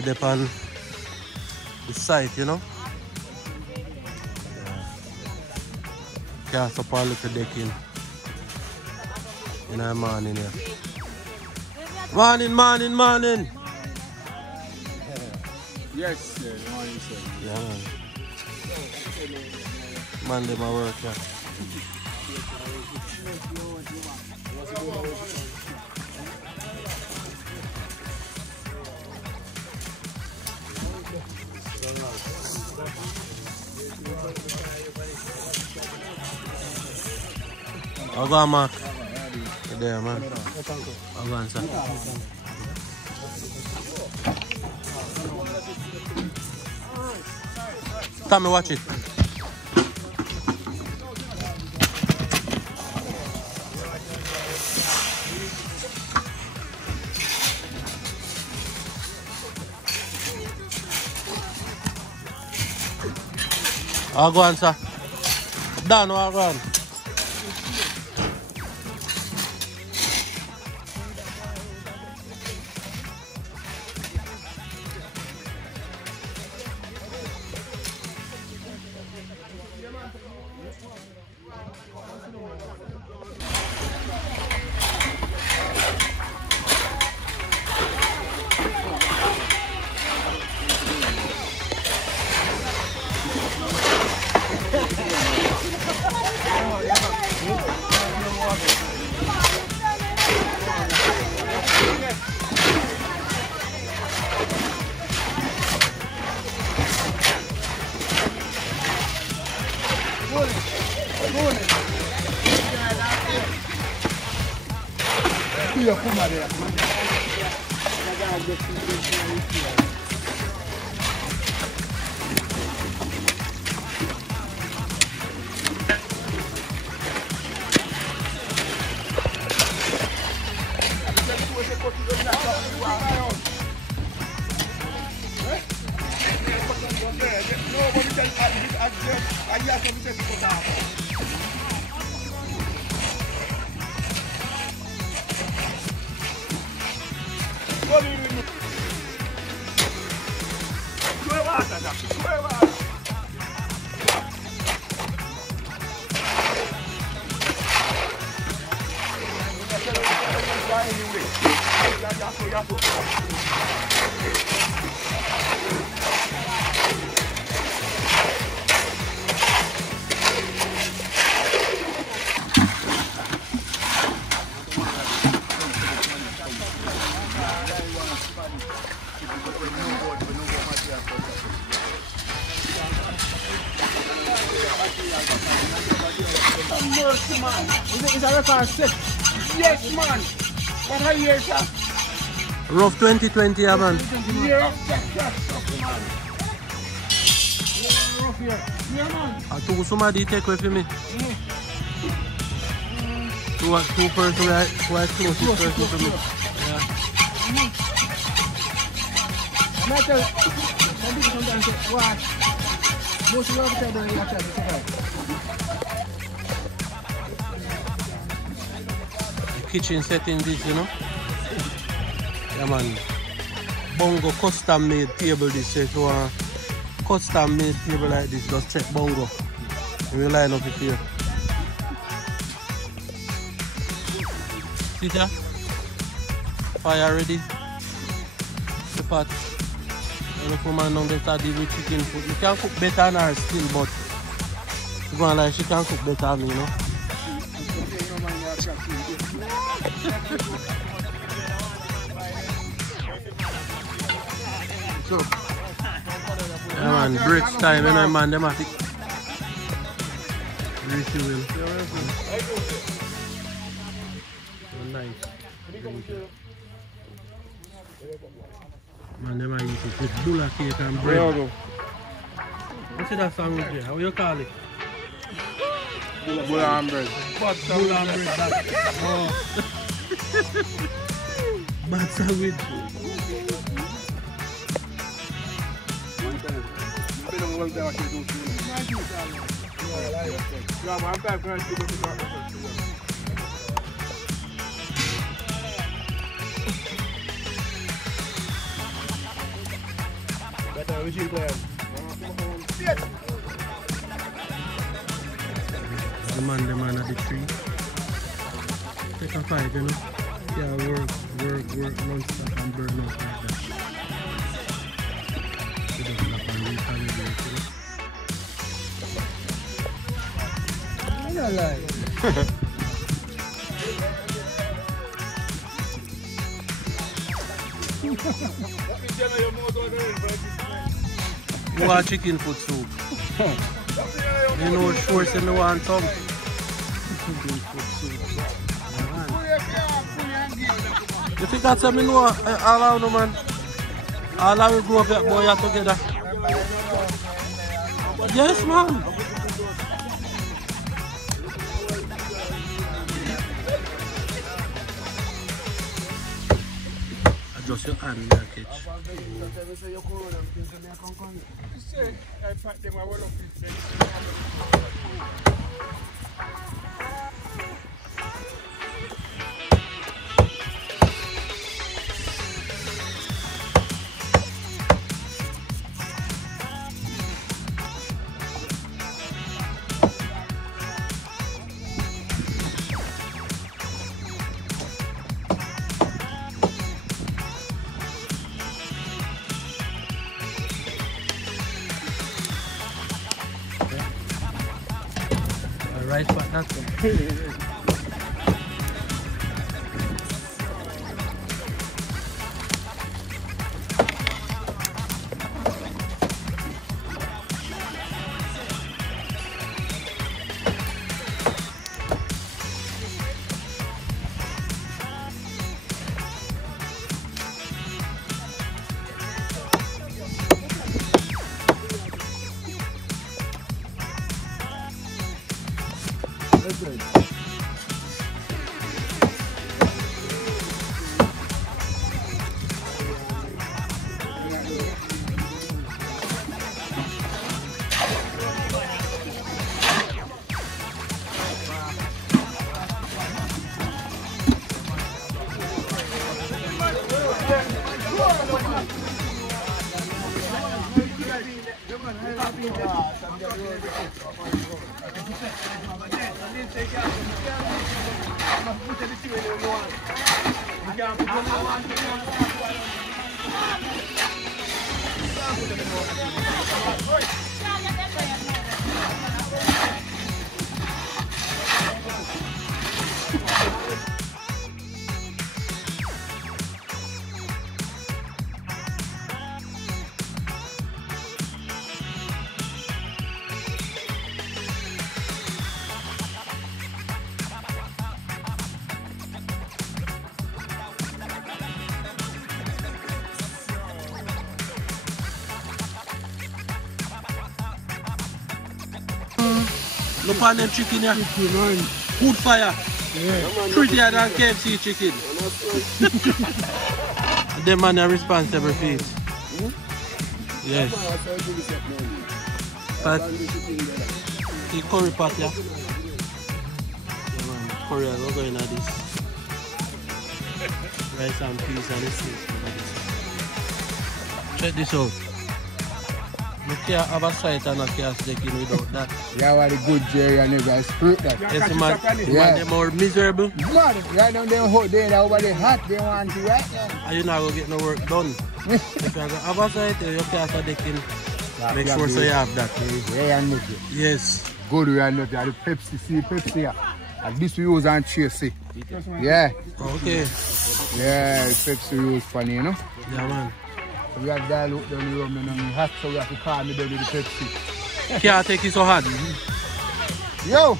we're there on the site, you know. Cast up our little decking in the morning here. Morning. Yes, morning, sir. Yeah, man. Man, they my work, yeah. I'll go on, Mark. You're there, man. I'll go on, sir. Tommy, watch it. I'll go on, sir. Down, I'll go on. Is that record set? Yes, man. What are you, sir? Rough 2020, yeah, man. Year of Texas, man. Rough here. Yeah, man. I took somebody take away from me. Two persons who are closest person to me. Yeah. I'm not telling you sometimes, watch. Most of the time, you have to survive. Kitchen settings this, you know. Yeah, man. Bongo custom made table this. So if you want a custom made table like this, just check Bongo. You will line up it here. See there? Fire ready. The pot. And if woman don't better deal with chicken food. You can cook better than her still, but you go on like she can cook better than me, you know. So, yeah, man, breaks time, you know, man, them have to refuel. Nice. Man, them are eat it with bulla cake and bread. What's that sandwich here? How you call it? Bulla and bread. Bulla and bread, that. Oh. Bad sandwich. Better machine player. The man at the tree. Take a 5, you know. Yeah, work non-stop and burn out like that. You just snap and recalibrate, you know. I don't lie. You want chicken foot soup? You know, shorts in the one some. Chicken foot soup. You think that's something you know all around, no, man? All around we grew up that boy are together. Yes, man. Adjust your hand there, catch. Right back, that's it. Look on them chicken here. Good fire. Yeah. Prettier than KFC chicken. Them man are responsible for it. Yes. But the curry pot, yeah. Curry, we're going at this. Rice and peas and this. Check this out. You can't have a site and a cast decking without that. Yeah, what a good Jerry and you guys fruit that. Yes, man. Yeah. They're more miserable. Mad. Right now they're hot, they're over the hot, they want to right now. And you're not going to get no work done. If you have a site, you cast a decking. Make sure so you have that. Yeah, and look. Yes. Good, we are not there. The Pepsi, see Pepsi here. And this we use and chase. Yeah. Okay. Yeah, Pepsi we use funny, you know? Yeah, man. So we have dilute down the rum and hot, so we have to calm it down with the Pepsi. Can't take it so hard. Yo!